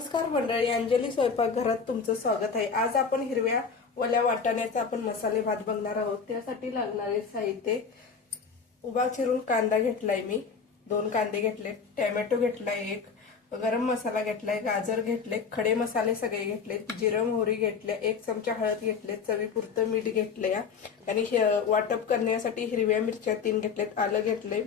नमस्कार मंडळी अंजली स्वयंपाकघरात तुमचं स्वागत आहे. आज आपण हिरव्या ओल्या वाटाण्याचा आपण मसाले भात बघणार आहोत. त्यासाठी लागणारे साहित्य उभा चिरून कांदा घेतलाय मी. दोन कांदे घेतले टॅमॅटो घेतलाय एक गरम मसाला घेतलाय गाजर घेतले खडे मसाले सगळे घेतले जिरं मोहरी घेतल्या एक चमचा हळद घेतले चवीपुरतं मीठ घेतल्या. आणि हे- वाटप करण्यासाठी हिरव्या मिरच्या तीन घेतल्यात आलं घेतले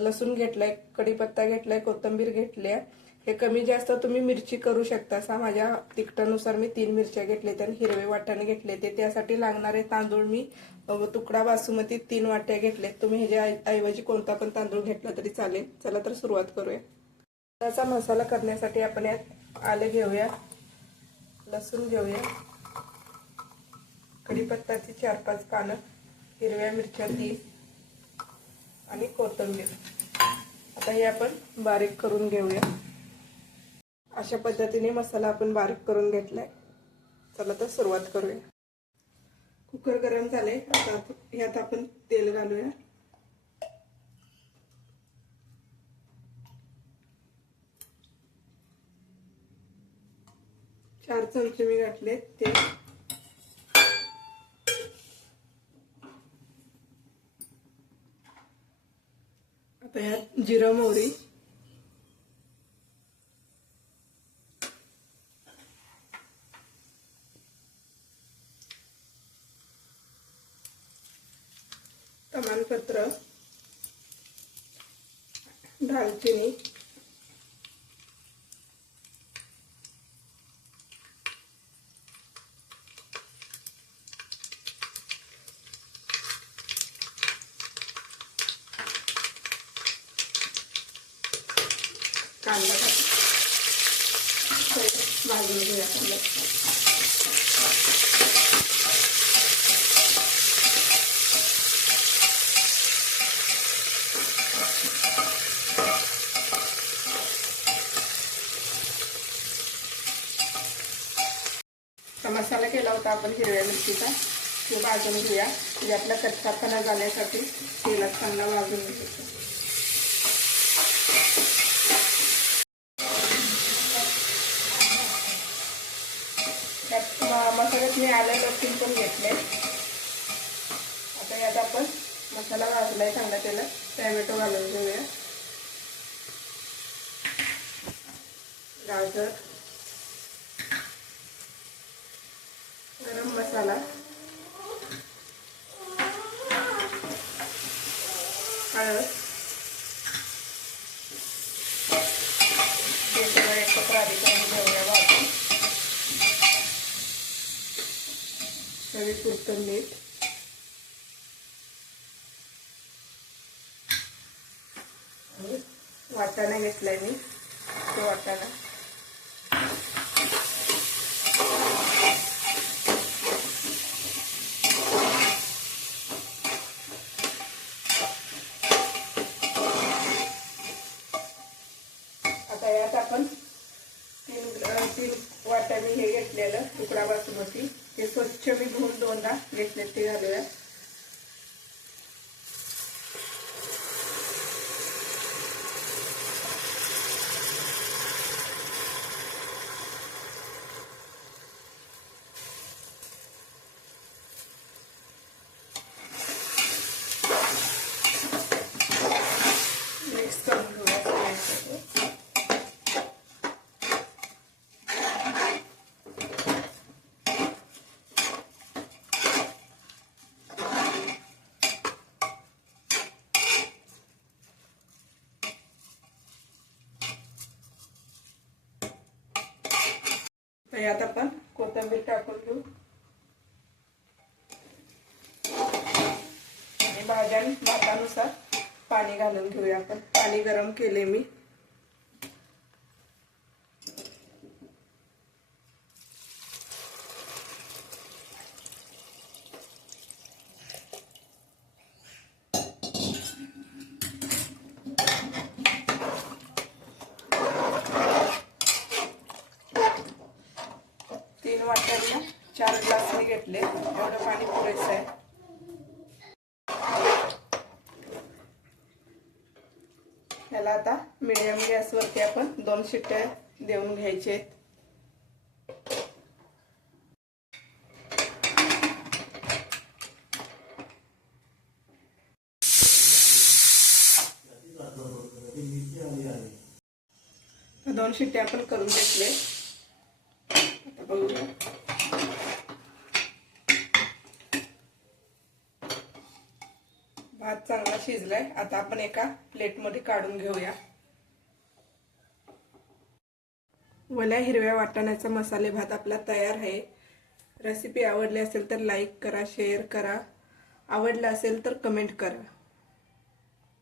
लसूण घेतलाय कढीपत्ता घेतलाय कोथिंबीर घेतल्या हे कमी जास्त तुम्ही मिरची करू शकता. असा माझ्या तिखटानुसार मी तीन मिरच्या घेतल्या आणि हिरवे वाटाणे घेतले ते त्यासाठी लागणारे तांदूळ मी तुकडा बासुमती तीन वाट्या घेतले तुम्ही ह्याच्या ऐ- ऐवजी कोणता पण तांदूळ घेतला तरी चालेल. चला तर सुरुवात करूया. त्याचा मसाला करण्यासाठी आपण यात आले घेऊया. लसूण घेऊया. कढीपत्ताची चार पाच पानं हिरव्या मिरच्या तीन आणि कोथिंबीर. आता हे आपण बारीक करून घेऊया. अशा पद्धतीने मसाला आपण बारीक करून घेतलाय. चला तर सुरुवात करूया. कुकर गरम झाले आता यात आपण तेल घालूया. चार चमचे मी घातले ते. आता ह्यात जिरं मोहरी. प्रमाणपत्र दालचिनी कांदा भाजून घेऊया कांदा मसाला केला होता आपण हिरव्या मिरचीचा. तो भाजून घेऊया. म्हणजे आपला कच्चापणा जाण्यासाठी तेलात चांगला भाजून घ्यायचा. त्यात मसाल्यात मी आलं लसूण पण घेतले. आता यात आपण मसाला भाजलाय चांगला त्याला. टॅमॅटो घालून घेऊया. गाजर गरम मसाला हळद. हे सगळं एकत्र मीठ वाटाणा घेतलाय मी. तो वाटाणा आता यात आपण तीन वाटा मी हे घेतलेलं तुकडा बासमती ते स्वच्छ मी धुवून दोनदा घेतले ते घालूया मिक्स करून घेऊया सगळ्यांसोबत. तर यात आपण कोथिंबीर टाकून घेऊ. आणि भाज्या भातानुसार पाणी घालून घेऊया आपण. पाणी गरम केले मी. तीन चार ग्लास मी घेतले. एवढं पाणी पुरेसं आहे. त्याला आता मिडियम गॅसवरती आपण दोन शिट्ट्या देऊन घ्यायचे आहेत. दोन शिट्टे आपण करून घेतले. आता बघूया. भात चांगला शिजलाय. आता आपण एका प्लेटमध्ये काढून घेऊया. वल्या हिरव्या वाटाण्याचा मसाले भात आपला तयार आहे. रेसिपी आवडली असेल तर लाईक करा शेअर करा. आवडला असेल तर कमेंट करा.